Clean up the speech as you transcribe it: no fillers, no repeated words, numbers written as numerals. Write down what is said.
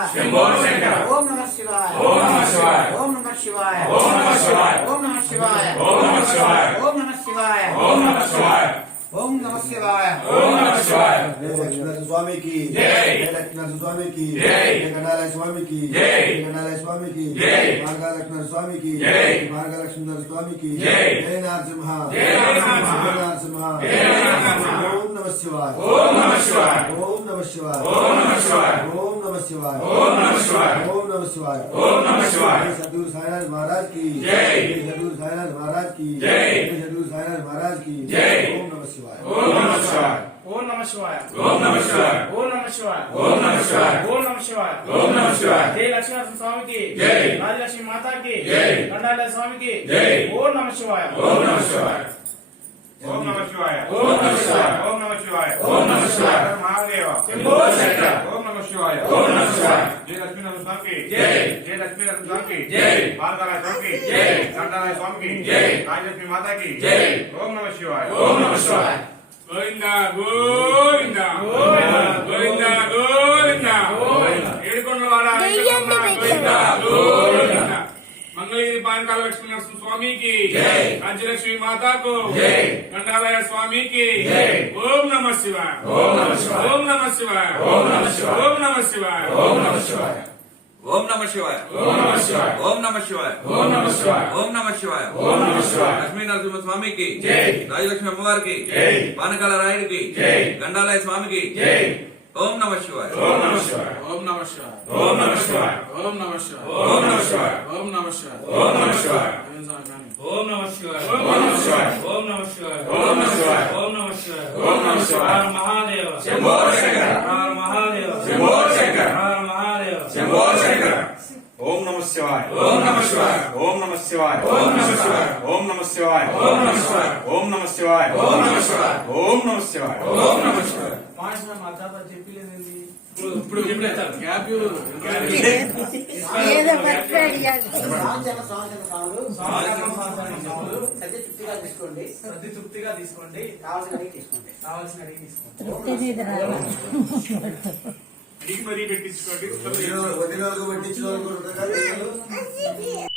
శంభో శంకర ఓం నమః శివాయ ఓం నమః శివాయ ఓం నమః శివాయ ఓం నమః శివాయ ఓం నమః శివాయ ఓం నమః శివాయ ఓం నమః శివాయ ఓం నమః శివాయ ఓం నమః శివాయ ఓం నమః శివాయ లక్ష్మీనరసింహ స్వామికి జై లక్ష్మీనరసింహ స్వామికి జై గణాలయ స్వామికి జై గణాలయ స్వామికి జై మార్గలక్ష్మణ స్వామికి జై మార్గలక్ష్మణ స్వామికి జై జై నరసింహ జై నరసింహ జై నరసింహ ఓం నమః శివాయ ఓం నమః శివాయ ఓం నమః శివాయ ఓం నమః శివాయ ఓం నమః శివాయ ఓం నమః శివాయ ఓం నమః శివాయ ఓం నమః శివాయ सदगुरु साईनाथ महाराज की जय सदगुरु साईनाथ महाराज की जय सदगुरु साईनाथ महाराज की जय ओम नमः शिवाय ఓం నమః శివాయ ఓం నమః శివాయ ఓం నమః శివాయ ఓం నమః శివాయ ఓం నమః శివాయ ఓం నమః శివాయ ఓం నమః శివాయ జై లక్ష్మీనరసింహ స్వామికి జై రాజలక్ష్మి మాతాకి జై గండాలయ స్వామికి జై ఓం నమః శివాయ ఓం నమః శివాయ ఓం నమః శివాయ ఓం నమః శివాయ ఓం నమః శివాయ ఓం నమః శివాయ మహాదేవ శంభో శంకర ఓం నమః శివాయ ఓం నమః శివాయ జయ లక్ష్మీనరసింహ స్వామికి జై జయ లక్ష్మీనరసింహ స్వామికి జై మార్గలయ స్వామికి జై గండాలయ స్వామికి జై రాజలక్ష్మి మాతాకి జై ఓం నమః శివాయ ఓం నమః శివాయ గోవింద గోవింద గోవింద గోవింద ఏడుకొండలవాడ గోవింద గోవింద మంగళగిరి పానకాల లక్ష్మీ నరసింహ స్వామికి జై రాజ్యలక్ష్మి మాతాకు జై గండాలయ స్వామికి జై ఓం నమః శివాయ ఓం నమః శివాయ ఓం నమః శివాయ ఓం నమః శివాయ ఓం నమః శివాయ ఓం నమః శివాయ ఓం నమ శివాయ ఓం నమః శివాయ ఓం నమ శివాయ ఓం నమః శివాయ ఓం నమ శివాయ ఓం నమః శివాయ లక్ష్మీ నరసింహ స్వామికి జై రాజలక్ష్మి అమ్మవారికి జై పానకాల రాయుడికి జై గండాలయ స్వామికి జై ఓం నమ శివాయ ఓం నమః శివాయ ఓం నమః శివాయ ఓం నమః శివాయ ఓం నమః శివాయ ఓం నమః శివాయ ఓం నమః శివాయ ఓం నమః శివాయ ఓం నమః శివాయ ఓం నమః శివాయ ఓం నమః శివాయ ఓం నమః శివాయ ఓం నమః శివాయ ఓం నమః శివాయ హర మహాదేవ శంభో శంకర హర మహాదేవ శంభో శంకర హర మహాదేవ శంభో శంకర ఓం నమః శివాయ ఓం నమః శివాయ ఓం నమః శివాయ ఓం నమః శివాయ ఓం నమః శివాయ ఓం నమః శివాయ ఓం నమః శివాయ ఓం నమః శివాయ ఓం నమః శివాయ ఓం నమః శివాయ ఇప్పుడు క్యాప్ ఏదో బర్త్డే అడిగాడు సద్ది తృప్తిగా తీసుకోండి కావాల్సినవి తీసుకోండి తెలియదు నాకు. మరీ పెట్టించుకోండి వదిన వడ్డించిన